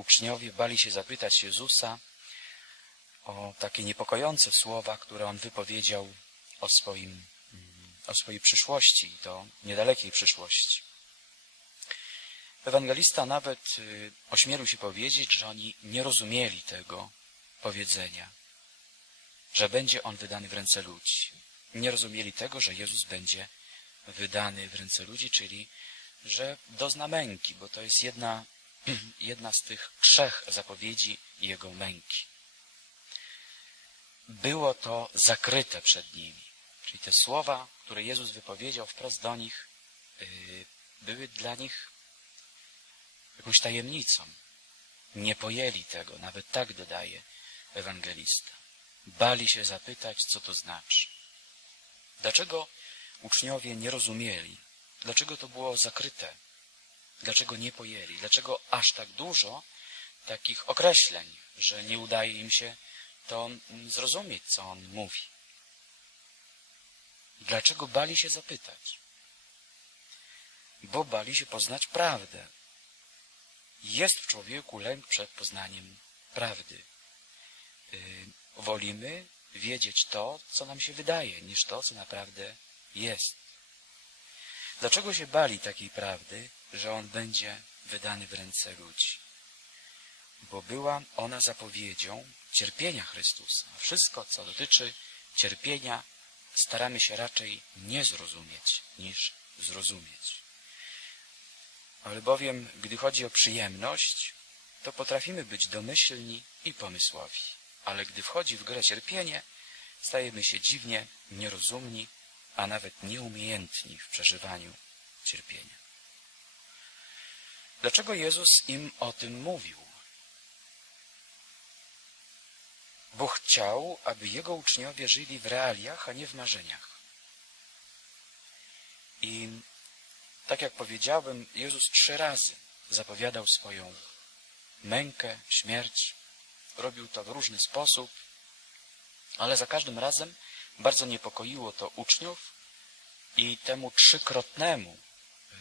uczniowie bali się zapytać Jezusa o takie niepokojące słowa, które on wypowiedział o, swoim, o swojej przyszłości, i to niedalekiej przyszłości. Ewangelista nawet y, ośmielił się powiedzieć, że oni nie rozumieli tego powiedzenia, że będzie on wydany w ręce ludzi. Nie rozumieli tego, że Jezus będzie wydany w ręce ludzi, czyli że dozna męki, bo to jest jedna, jedna z tych trzech zapowiedzi Jego męki. Było to zakryte przed nimi. Czyli te słowa, które Jezus wypowiedział wprost do nich, yy, były dla nich jakąś tajemnicą. Nie pojęli tego, nawet tak dodaje ewangelista. Bali się zapytać, co to znaczy. Dlaczego uczniowie nie rozumieli? Dlaczego to było zakryte? Dlaczego nie pojęli? Dlaczego aż tak dużo takich określeń, że nie udaje im się to zrozumieć, co on mówi? Dlaczego bali się zapytać? Bo bali się poznać prawdę. Jest w człowieku lęk przed poznaniem prawdy. Yy, wolimy wiedzieć to, co nam się wydaje, niż to, co naprawdę jest. Dlaczego się bali takiej prawdy, że on będzie wydany w ręce ludzi? Bo była ona zapowiedzią cierpienia Chrystusa. Wszystko, co dotyczy cierpienia, staramy się raczej nie zrozumieć, niż zrozumieć. Albowiem, gdy chodzi o przyjemność, to potrafimy być domyślni i pomysłowi. Ale gdy wchodzi w grę cierpienie, stajemy się dziwnie nierozumni, a nawet nieumiejętni w przeżywaniu cierpienia. Dlaczego Jezus im o tym mówił? Bo chciał, aby Jego uczniowie żyli w realiach, a nie w marzeniach. I tak jak powiedziałem, Jezus trzy razy zapowiadał swoją mękę, śmierć. Robił to w różny sposób, ale za każdym razem bardzo niepokoiło to uczniów i temu trzykrotnemu, y,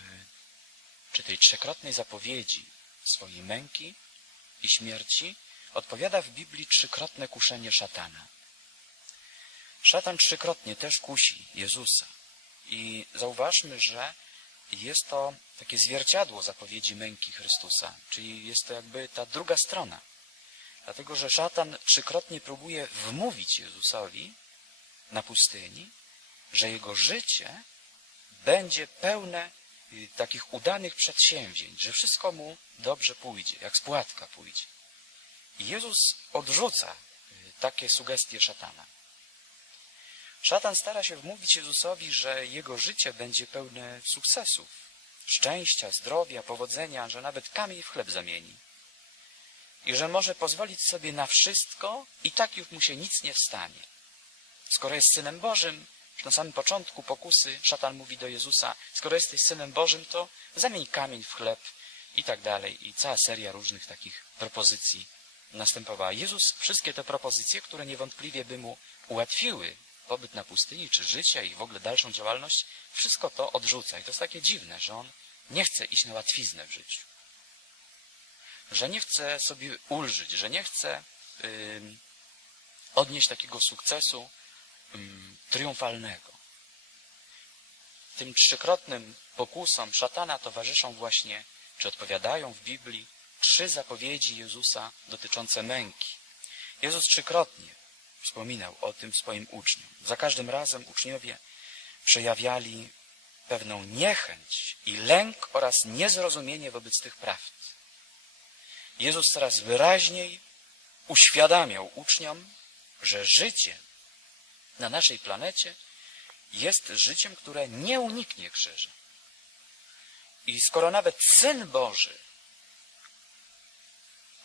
czy tej trzykrotnej zapowiedzi swojej męki i śmierci odpowiada w Biblii trzykrotne kuszenie szatana. Szatan trzykrotnie też kusi Jezusa. I zauważmy, że jest to takie zwierciadło zapowiedzi męki Chrystusa, czyli jest to jakby ta druga strona. Dlatego, że szatan trzykrotnie próbuje wmówić Jezusowi na pustyni, że jego życie będzie pełne y, takich udanych przedsięwzięć, że wszystko mu dobrze pójdzie, jak spłatka pójdzie. I Jezus odrzuca y, takie sugestie szatana. Szatan stara się wmówić Jezusowi, że jego życie będzie pełne sukcesów, szczęścia, zdrowia, powodzenia, że nawet kamień w chleb zamieni. I że może pozwolić sobie na wszystko i tak już mu się nic nie stanie. Skoro jest Synem Bożym, na samym początku pokusy szatan mówi do Jezusa, skoro jesteś Synem Bożym, to zamień kamień w chleb i tak dalej. I cała seria różnych takich propozycji następowała. Jezus wszystkie te propozycje, które niewątpliwie by mu ułatwiły pobyt na pustyni, czy życie i w ogóle dalszą działalność, wszystko to odrzuca. I to jest takie dziwne, że on nie chce iść na łatwiznę w życiu. Że nie chce sobie ulżyć, że nie chce yy, odnieść takiego sukcesu triumfalnego. Tym trzykrotnym pokusom szatana towarzyszą właśnie, czy odpowiadają w Biblii, trzy zapowiedzi Jezusa dotyczące męki. Jezus trzykrotnie wspominał o tym swoim uczniom. Za każdym razem uczniowie przejawiali pewną niechęć i lęk oraz niezrozumienie wobec tych prawd. Jezus coraz wyraźniej uświadamiał uczniom, że życie na naszej planecie jest życiem, które nie uniknie krzyża. I skoro nawet Syn Boży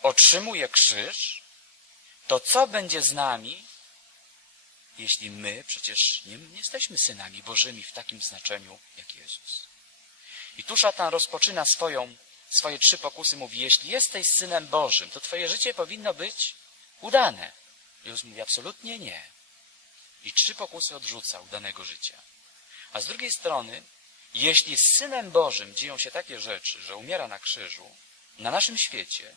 otrzymuje krzyż, to co będzie z nami, jeśli my przecież nie, nie, jesteśmy synami Bożymi w takim znaczeniu jak Jezus? I tu szatan rozpoczyna swoją, swoje trzy pokusy, mówi, jeśli jesteś synem Bożym, to twoje życie powinno być udane. Jezus mówi, absolutnie nie. I trzy pokusy odrzuca udanego życia. A z drugiej strony, jeśli z Synem Bożym dzieją się takie rzeczy, że umiera na krzyżu, na naszym świecie,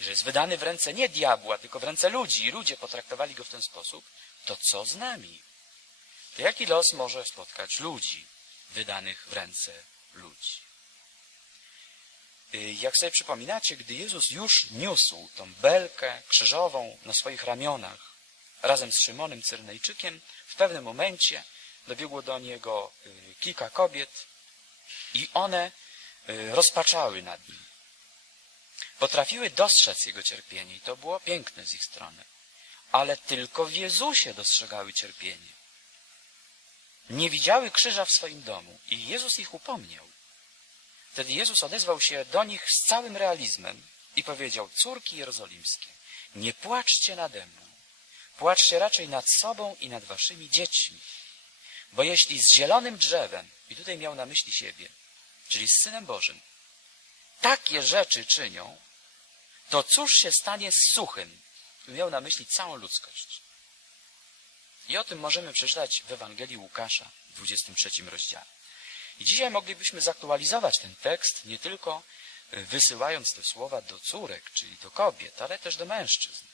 że jest wydany w ręce nie diabła, tylko w ręce ludzi i ludzie potraktowali go w ten sposób, to co z nami? To jaki los może spotkać ludzi wydanych w ręce ludzi? Y, Jak sobie przypominacie, gdy Jezus już niósł tą belkę krzyżową na swoich ramionach razem z Szymonem Cyrnejczykiem, w pewnym momencie dobiegło do niego y, kilka kobiet i one y, rozpaczały nad nim. Potrafiły dostrzec jego cierpienie i to było piękne z ich strony. Ale tylko w Jezusie dostrzegały cierpienie. Nie widziały krzyża w swoim domu i Jezus ich upomniał. Wtedy Jezus odezwał się do nich z całym realizmem i powiedział, córki jerozolimskie, nie płaczcie nade mną, płaczcie raczej nad sobą i nad waszymi dziećmi. Bo jeśli z zielonym drzewem, i tutaj miał na myśli siebie, czyli z Synem Bożym, takie rzeczy czynią, to cóż się stanie z suchym? Miał na myśli całą ludzkość. I o tym możemy przeczytać w Ewangelii Łukasza w 23 rozdziale. I dzisiaj moglibyśmy zaktualizować ten tekst nie tylko y, wysyłając te słowa do córek, czyli do kobiet, ale też do mężczyzn.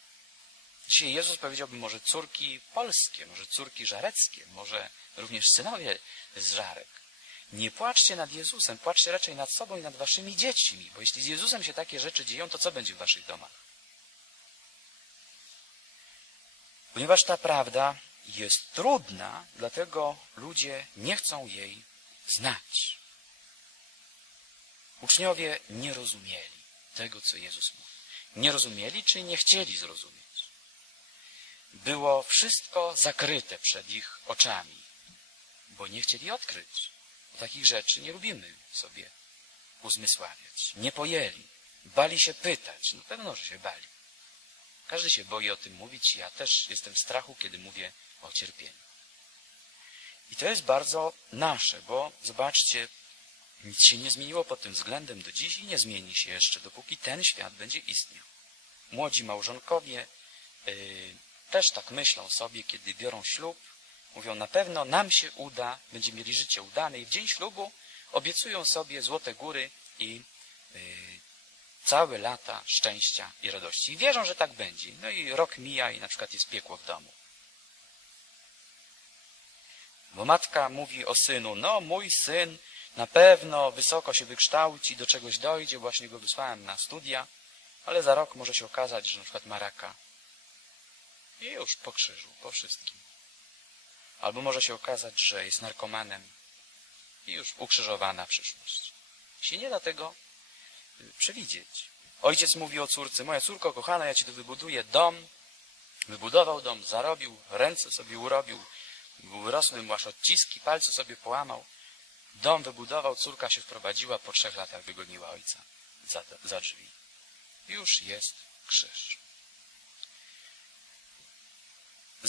Dzisiaj Jezus powiedziałby może córki polskie, może córki żareckie, może również synowie z żarek. Nie płaczcie nad Jezusem, płaczcie raczej nad sobą i nad waszymi dziećmi, bo jeśli z Jezusem się takie rzeczy dzieją, to co będzie w waszych domach? Ponieważ ta prawda jest trudna, dlatego ludzie nie chcą jej znać. Uczniowie nie rozumieli tego, co Jezus mówi. Nie rozumieli, czy nie chcieli zrozumieć. Było wszystko zakryte przed ich oczami, bo nie chcieli odkryć. Takich rzeczy nie lubimy sobie uzmysławiać. Nie pojęli. Bali się pytać. No pewno, że się bali. Każdy się boi o tym mówić. Ja też jestem w strachu, kiedy mówię o cierpieniu. I to jest bardzo nasze, bo zobaczcie, nic się nie zmieniło pod tym względem do dziś i nie zmieni się jeszcze, dopóki ten świat będzie istniał. Młodzi małżonkowie yy, też tak myślą sobie, kiedy biorą ślub, mówią na pewno nam się uda, będziemy mieli życie udane i w dzień ślubu obiecują sobie złote góry i yy, całe lata szczęścia i radości. I wierzą, że tak będzie. No i rok mija i na przykład jest piekło w domu. Bo matka mówi o synu, no mój syn na pewno wysoko się wykształci, do czegoś dojdzie, właśnie go wysłałem na studia, ale za rok może się okazać, że na przykład ma raka. I już po krzyżu, po wszystkim. Albo może się okazać, że jest narkomanem i już ukrzyżowana przyszłość. Się nie da tego przewidzieć. Ojciec mówi o córce, moja córko kochana, ja ci tu wybuduję dom. Wybudował dom, zarobił, ręce sobie urobił, Wyrosły mu aż odciski, palce sobie połamał. Dom wybudował, córka się wprowadziła, po trzech latach wygoniła ojca za, za drzwi. Już jest krzyż.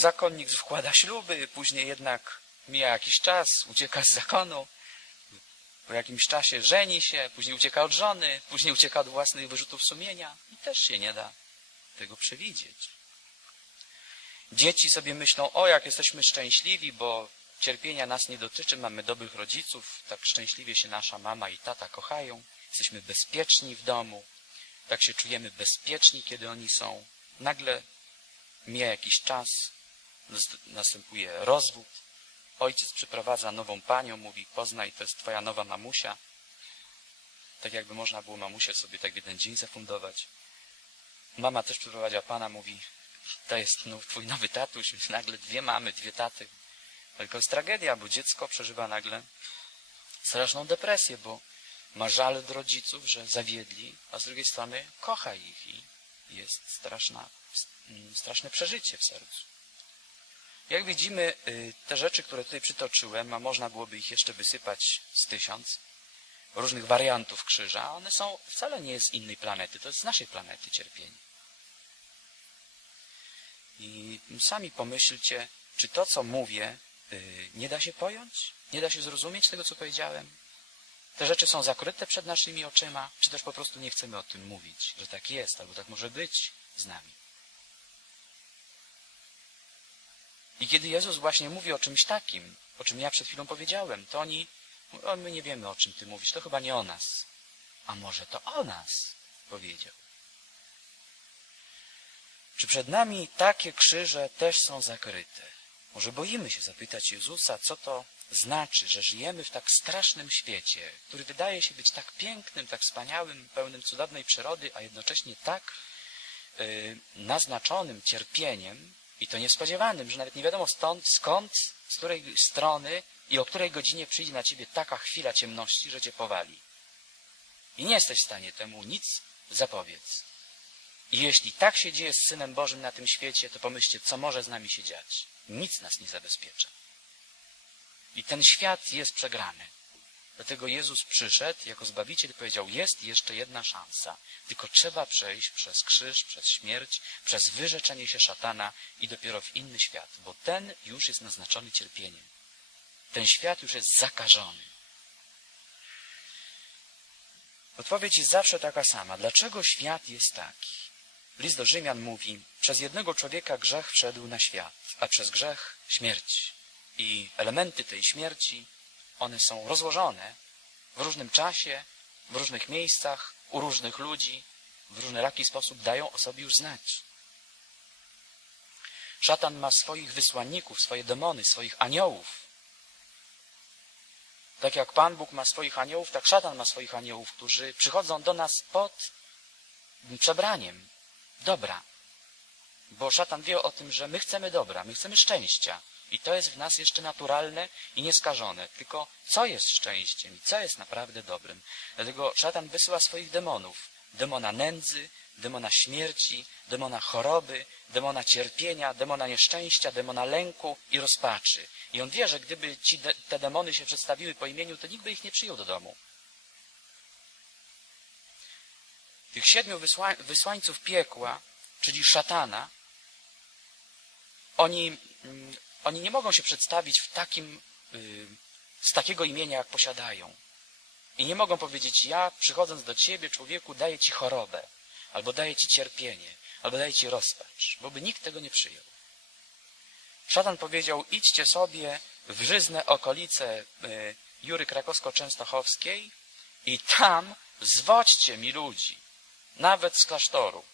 Zakonnik wkłada śluby, później jednak mija jakiś czas, ucieka z zakonu, po jakimś czasie żeni się, później ucieka od żony, później ucieka od własnych wyrzutów sumienia i też się nie da tego przewidzieć. Dzieci sobie myślą, o jak jesteśmy szczęśliwi, bo cierpienia nas nie dotyczy, mamy dobrych rodziców, tak szczęśliwie się nasza mama i tata kochają, jesteśmy bezpieczni w domu, tak się czujemy bezpieczni, kiedy oni są. Nagle mija jakiś czas, następuje rozwód, ojciec przyprowadza nową panią, mówi, poznaj, to jest twoja nowa mamusia. Tak jakby można było mamusię sobie tak w jeden dzień zafundować. Mama też przyprowadziła pana, mówi, to jest no, twój nowy tatuś, nagle dwie mamy, dwie taty. Tylko jest tragedia, bo dziecko przeżywa nagle straszną depresję, bo ma żal od rodziców, że zawiedli, a z drugiej strony kocha ich i jest straszna, straszne przeżycie w sercu. Jak widzimy, y, te rzeczy, które tutaj przytoczyłem, a można byłoby ich jeszcze wysypać z tysiąc, różnych wariantów krzyża, one są, wcale nie z innej planety, to jest z naszej planety cierpienie. I sami pomyślcie, czy to, co mówię, yy, nie da się pojąć? Nie da się zrozumieć tego, co powiedziałem? Te rzeczy są zakryte przed naszymi oczyma, czy też po prostu nie chcemy o tym mówić, że tak jest, albo tak może być z nami. I kiedy Jezus właśnie mówi o czymś takim, o czym ja przed chwilą powiedziałem, to oni, o, my nie wiemy, o czym ty mówisz, to chyba nie o nas. A może to o nas powiedział. Czy przed nami takie krzyże też są zakryte? Może boimy się zapytać Jezusa, co to znaczy, że żyjemy w tak strasznym świecie, który wydaje się być tak pięknym, tak wspaniałym, pełnym cudownej przyrody, a jednocześnie tak y, naznaczonym cierpieniem i to niespodziewanym, że nawet nie wiadomo stąd, skąd, z której strony i o której godzinie przyjdzie na ciebie taka chwila ciemności, że cię powali. I nie jesteś w stanie temu nic zapobiec. I jeśli tak się dzieje z Synem Bożym na tym świecie, to pomyślcie, co może z nami się dziać. Nic nas nie zabezpiecza. I ten świat jest przegrany. Dlatego Jezus przyszedł jako Zbawiciel i powiedział, jest jeszcze jedna szansa. Tylko trzeba przejść przez krzyż, przez śmierć, przez wyrzeczenie się szatana i dopiero w inny świat, bo ten już jest naznaczony cierpieniem. Ten świat już jest zakażony. Odpowiedź jest zawsze taka sama. Dlaczego świat jest taki? List do Rzymian mówi, przez jednego człowieka grzech wszedł na świat, a przez grzech śmierć. I elementy tej śmierci, one są rozłożone w różnym czasie, w różnych miejscach, u różnych ludzi, w różny jaki sposób dają o sobie już znać. Szatan ma swoich wysłanników, swoje demony, swoich aniołów. Tak jak Pan Bóg ma swoich aniołów, tak szatan ma swoich aniołów, którzy przychodzą do nas pod przebraniem dobra. Bo szatan wie o tym, że my chcemy dobra, my chcemy szczęścia. I to jest w nas jeszcze naturalne i nieskażone. Tylko co jest szczęściem i co jest naprawdę dobrym? Dlatego szatan wysyła swoich demonów. Demona nędzy, demona śmierci, demona choroby, demona cierpienia, demona nieszczęścia, demona lęku i rozpaczy. I on wie, że gdyby ci de te demony się przedstawiły po imieniu, to nikt by ich nie przyjął do domu. Tych siedmiu wysła wysłańców piekła, czyli szatana, oni, mm, oni nie mogą się przedstawić w takim, y, z takiego imienia, jak posiadają. I nie mogą powiedzieć, ja przychodząc do ciebie, człowieku, daję ci chorobę, albo daję ci cierpienie, albo daję ci rozpacz, bo by nikt tego nie przyjął. Szatan powiedział, idźcie sobie w żyzne okolice y, Jury Krakowsko-Częstochowskiej i tam zwodźcie mi ludzi, nawet z klasztoru.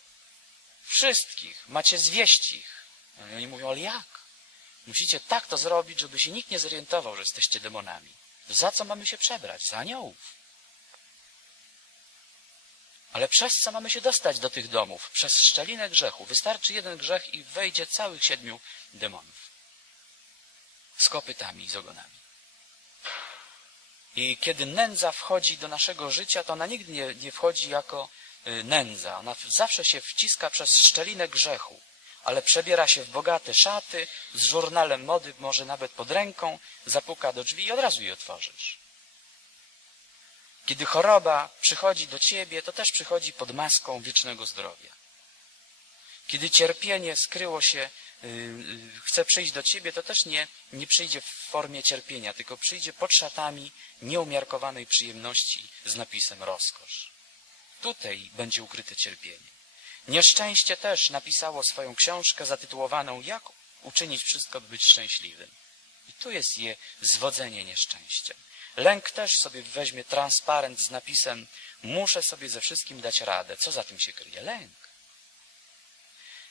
Wszystkich, macie zwieść ich. I oni mówią, ale jak? Musicie tak to zrobić, żeby się nikt nie zorientował, że jesteście demonami. Za co mamy się przebrać? Za aniołów. Ale przez co mamy się dostać do tych domów? Przez szczelinę grzechu. Wystarczy jeden grzech i wejdzie całych siedmiu demonów. Z kopytami i z ogonami. I kiedy nędza wchodzi do naszego życia, to ona nigdy nie, nie wchodzi jako y, nędza. Ona zawsze się wciska przez szczelinę grzechu, ale przebiera się w bogate szaty, z żurnalem mody, może nawet pod ręką, zapuka do drzwi i od razu je otworzysz. Kiedy choroba przychodzi do ciebie, to też przychodzi pod maską wiecznego zdrowia. Kiedy cierpienie skryło się, yy, yy, chce przyjść do ciebie, to też nie, nie przyjdzie w formie cierpienia, tylko przyjdzie pod szatami nieumiarkowanej przyjemności z napisem rozkosz. Tutaj będzie ukryte cierpienie. Nieszczęście też napisało swoją książkę zatytułowaną Jak uczynić wszystko, by być szczęśliwym. I tu jest je zwodzenie nieszczęściem. Lęk też sobie weźmie transparent z napisem muszę sobie ze wszystkim dać radę. Co za tym się kryje? Lęk.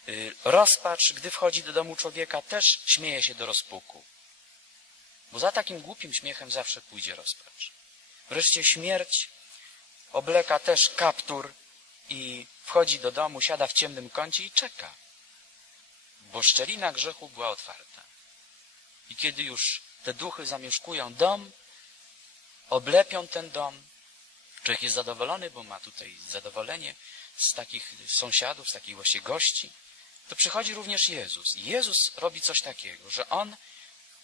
Y, rozpacz, gdy wchodzi do domu człowieka, też śmieje się do rozpuku. Bo za takim głupim śmiechem zawsze pójdzie rozpacz. Wreszcie śmierć obleka też kaptur i wchodzi do domu, siada w ciemnym kącie i czeka. Bo szczelina grzechu była otwarta. I kiedy już te duchy zamieszkują dom, oblepią ten dom, człowiek jest zadowolony, bo ma tutaj zadowolenie z takich sąsiadów, z takich właśnie gości, to przychodzi również Jezus. I Jezus robi coś takiego, że On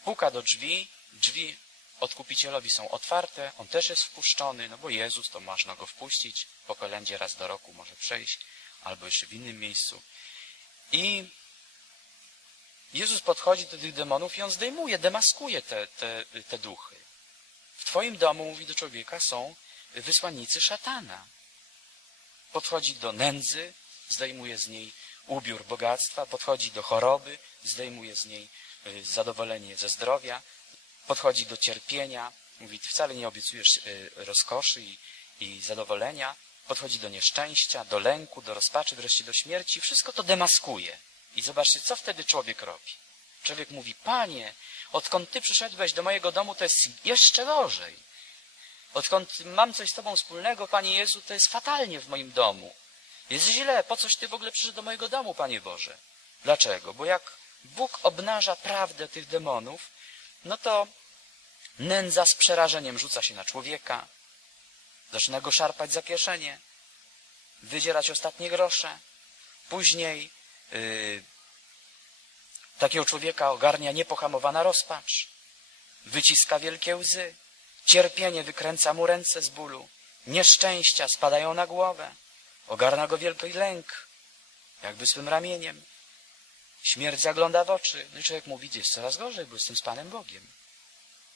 puka do drzwi, drzwi odkupicielowi są otwarte, On też jest wpuszczony, no bo Jezus, to można Go wpuścić, po kolędzie raz do roku może przejść, albo jeszcze w innym miejscu. I Jezus podchodzi do tych demonów i On zdejmuje, demaskuje te, te, te duchy. W Twoim domu, mówi do człowieka, są wysłannicy szatana. Podchodzi do nędzy, zdejmuje z niej ubiór bogactwa, podchodzi do choroby, zdejmuje z niej y, zadowolenie ze zdrowia, podchodzi do cierpienia, mówi, ty wcale nie obiecujesz y, rozkoszy i, i zadowolenia, podchodzi do nieszczęścia, do lęku, do rozpaczy, wreszcie do śmierci. Wszystko to demaskuje. I zobaczcie, co wtedy człowiek robi. Człowiek mówi, panie, odkąd ty przyszedłeś do mojego domu, to jest jeszcze gorzej. Odkąd mam coś z tobą wspólnego, panie Jezu, to jest fatalnie w moim domu. Jest źle, po coś ty w ogóle przyszedł do mojego domu, panie Boże? Dlaczego? Bo jak Bóg obnaża prawdę tych demonów, no to nędza z przerażeniem rzuca się na człowieka, zaczyna go szarpać za kieszenie, wydzierać ostatnie grosze. Później yy, takiego człowieka ogarnia niepohamowana rozpacz, wyciska wielkie łzy, cierpienie wykręca mu ręce z bólu, nieszczęścia spadają na głowę, ogarnia go wielki lęk, jakby swym ramieniem. Śmierć zagląda w oczy. No i człowiek mówi, jest coraz gorzej, bo jestem z Panem Bogiem.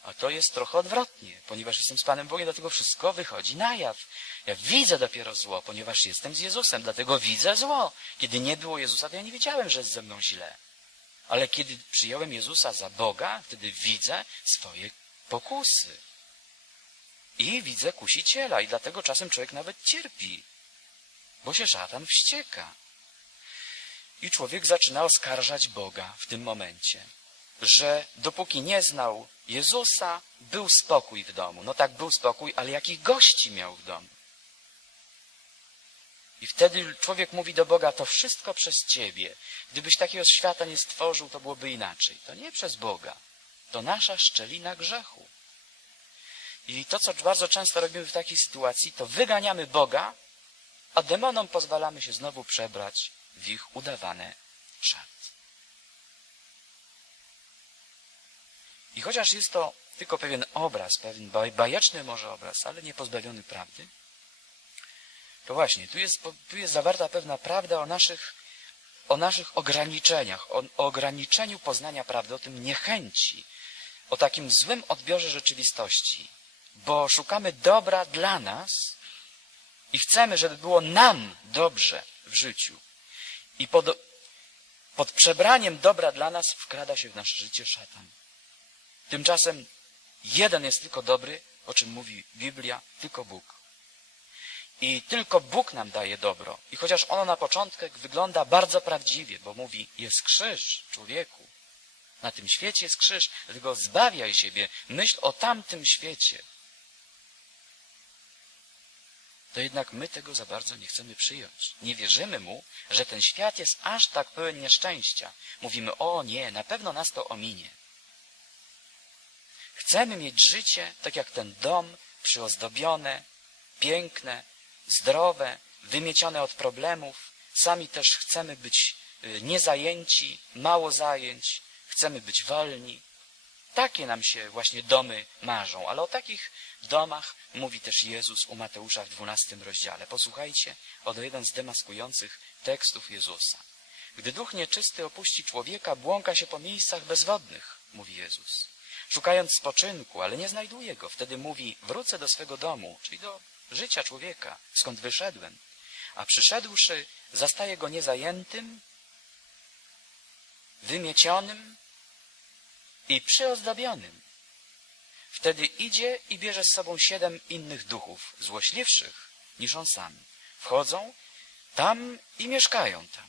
A to jest trochę odwrotnie, ponieważ jestem z Panem Bogiem, dlatego wszystko wychodzi na jaw. Ja widzę dopiero zło, ponieważ jestem z Jezusem, dlatego widzę zło. Kiedy nie było Jezusa, to ja nie wiedziałem, że jest ze mną źle. Ale kiedy przyjąłem Jezusa za Boga, wtedy widzę swoje pokusy. I widzę kusiciela i dlatego czasem człowiek nawet cierpi, bo się szatan wścieka. I człowiek zaczyna oskarżać Boga w tym momencie, że dopóki nie znał Jezusa, był spokój w domu. No tak, był spokój, ale jakich gości miał w domu? I wtedy człowiek mówi do Boga, to wszystko przez Ciebie. Gdybyś takiego świata nie stworzył, to byłoby inaczej. To nie przez Boga. To nasza szczelina grzechu. I to, co bardzo często robimy w takiej sytuacji, to wyganiamy Boga, a demonom pozwalamy się znowu przebrać w ich udawane szaty. I chociaż jest to tylko pewien obraz, pewien bajeczny może obraz, ale nie pozbawiony prawdy, to właśnie, tu jest, tu jest zawarta pewna prawda o naszych, o naszych ograniczeniach, o, o ograniczeniu poznania prawdy, o tym niechęci, o takim złym odbiorze rzeczywistości, bo szukamy dobra dla nas i chcemy, żeby było nam dobrze w życiu. I pod, pod przebraniem dobra dla nas wkrada się w nasze życie szatan. Tymczasem jeden jest tylko dobry, o czym mówi Biblia, tylko Bóg. I tylko Bóg nam daje dobro. I chociaż ono na początek wygląda bardzo prawdziwie, bo mówi, jest krzyż, człowieku. Na tym świecie jest krzyż, dlatego zbawiaj siebie, myśl o tamtym świecie. To jednak my tego za bardzo nie chcemy przyjąć. Nie wierzymy mu, że ten świat jest aż tak pełen nieszczęścia. Mówimy, o nie, na pewno nas to ominie. Chcemy mieć życie tak jak ten dom, przyozdobione, piękne, zdrowe, wymiecione od problemów. Sami też chcemy być niezajęci, mało zajęć, chcemy być wolni. Takie nam się właśnie domy marzą, ale o takich domach mówi też Jezus u Mateusza w dwunastym rozdziale. Posłuchajcie, oto jeden z demaskujących tekstów Jezusa. Gdy duch nieczysty opuści człowieka, błąka się po miejscach bezwodnych, mówi Jezus. Szukając spoczynku, ale nie znajduje go. Wtedy mówi, wrócę do swego domu, czyli do życia człowieka, skąd wyszedłem. A przyszedłszy, zastaje go niezajętym, wymiecionym i przyozdobionym. Wtedy idzie i bierze z sobą siedem innych duchów, złośliwszych niż on sam. Wchodzą tam i mieszkają tam.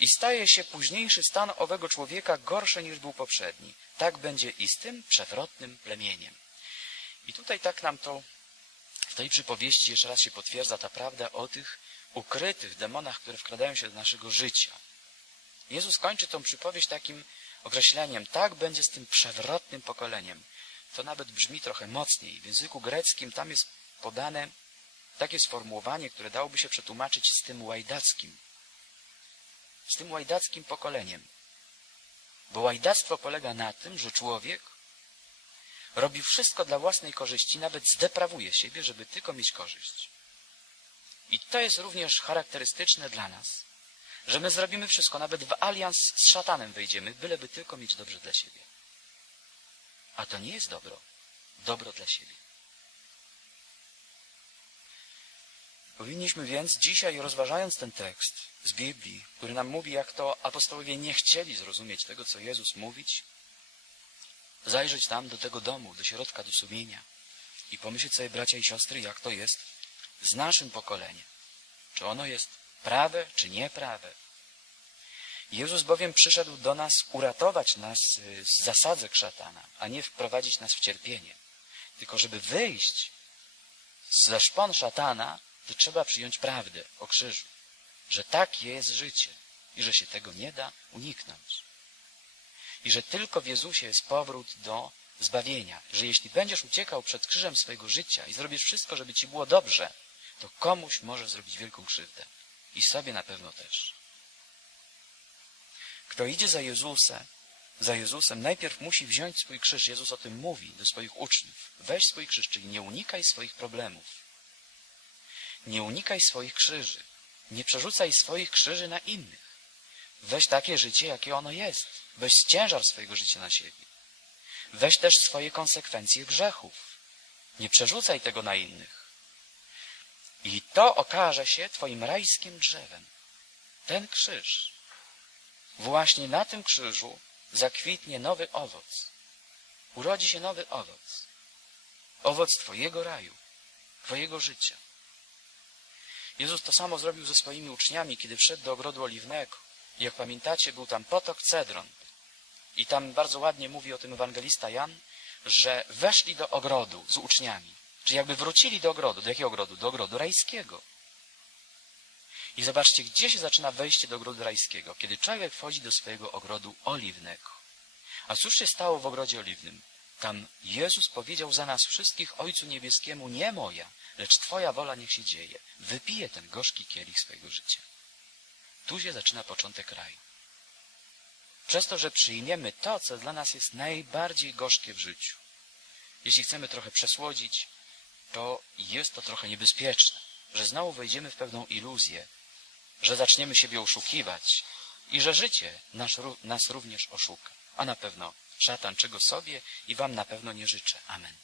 I staje się późniejszy stan owego człowieka gorszy niż był poprzedni. Tak będzie i z tym przewrotnym plemieniem. I tutaj tak nam to w tej przypowieści jeszcze raz się potwierdza ta prawda o tych ukrytych demonach, które wkradają się do naszego życia. Jezus kończy tą przypowieść takim określeniem, tak będzie z tym przewrotnym pokoleniem. To nawet brzmi trochę mocniej. W języku greckim tam jest podane takie sformułowanie, które dałoby się przetłumaczyć z tym łajdackim. Z tym łajdackim pokoleniem. Bo łajdactwo polega na tym, że człowiek robi wszystko dla własnej korzyści, nawet zdeprawuje siebie, żeby tylko mieć korzyść. I to jest również charakterystyczne dla nas, że my zrobimy wszystko, nawet w alians z szatanem wejdziemy, byleby tylko mieć dobrze dla siebie. A to nie jest dobro. Dobro dla siebie. Powinniśmy więc dzisiaj, rozważając ten tekst z Biblii, który nam mówi, jak to apostołowie nie chcieli zrozumieć tego, co Jezus mówić, zajrzeć tam do tego domu, do środka, do sumienia i pomyśleć sobie, bracia i siostry, jak to jest z naszym pokoleniem. czy ono jest prawe, czy nieprawe. Jezus bowiem przyszedł do nas uratować nas y, z zasadzek szatana, a nie wprowadzić nas w cierpienie. Tylko żeby wyjść ze szpon szatana, to trzeba przyjąć prawdę o krzyżu, że tak jest życie i że się tego nie da uniknąć. I że tylko w Jezusie jest powrót do zbawienia, że jeśli będziesz uciekał przed krzyżem swojego życia i zrobisz wszystko, żeby ci było dobrze, to komuś może zrobić wielką krzywdę. I sobie na pewno też. Kto idzie za Jezusem, za Jezusem, najpierw musi wziąć swój krzyż. Jezus o tym mówi do swoich uczniów. Weź swój krzyż, czyli nie unikaj swoich problemów. Nie unikaj swoich krzyży. Nie przerzucaj swoich krzyży na innych. Weź takie życie, jakie ono jest. Weź ciężar swojego życia na siebie. Weź też swoje konsekwencje grzechów. Nie przerzucaj tego na innych. I to okaże się Twoim rajskim drzewem. Ten krzyż. Właśnie na tym krzyżu zakwitnie nowy owoc. Urodzi się nowy owoc. Owoc Twojego raju, Twojego życia. Jezus to samo zrobił ze swoimi uczniami, kiedy wszedł do ogrodu oliwnego. Jak pamiętacie, był tam potok Cedron. I tam bardzo ładnie mówi o tym ewangelista Jan, że weszli do ogrodu z uczniami. Czyli jakby wrócili do ogrodu. Do jakiego ogrodu? Do ogrodu rajskiego. I zobaczcie, gdzie się zaczyna wejście do ogrodu rajskiego. Kiedy człowiek wchodzi do swojego ogrodu oliwnego. A cóż się stało w ogrodzie oliwnym? Tam Jezus powiedział za nas wszystkich Ojcu Niebieskiemu, nie moja, lecz Twoja wola niech się dzieje. Wypiję ten gorzki kielich swojego życia. Tu się zaczyna początek raju. Przez to, że przyjmiemy to, co dla nas jest najbardziej gorzkie w życiu. Jeśli chcemy trochę przesłodzić, to jest to trochę niebezpieczne, że znowu wejdziemy w pewną iluzję, że zaczniemy siebie oszukiwać i że życie nas, nas również oszuka. A na pewno szatan czego sobie i wam na pewno nie życzę. Amen.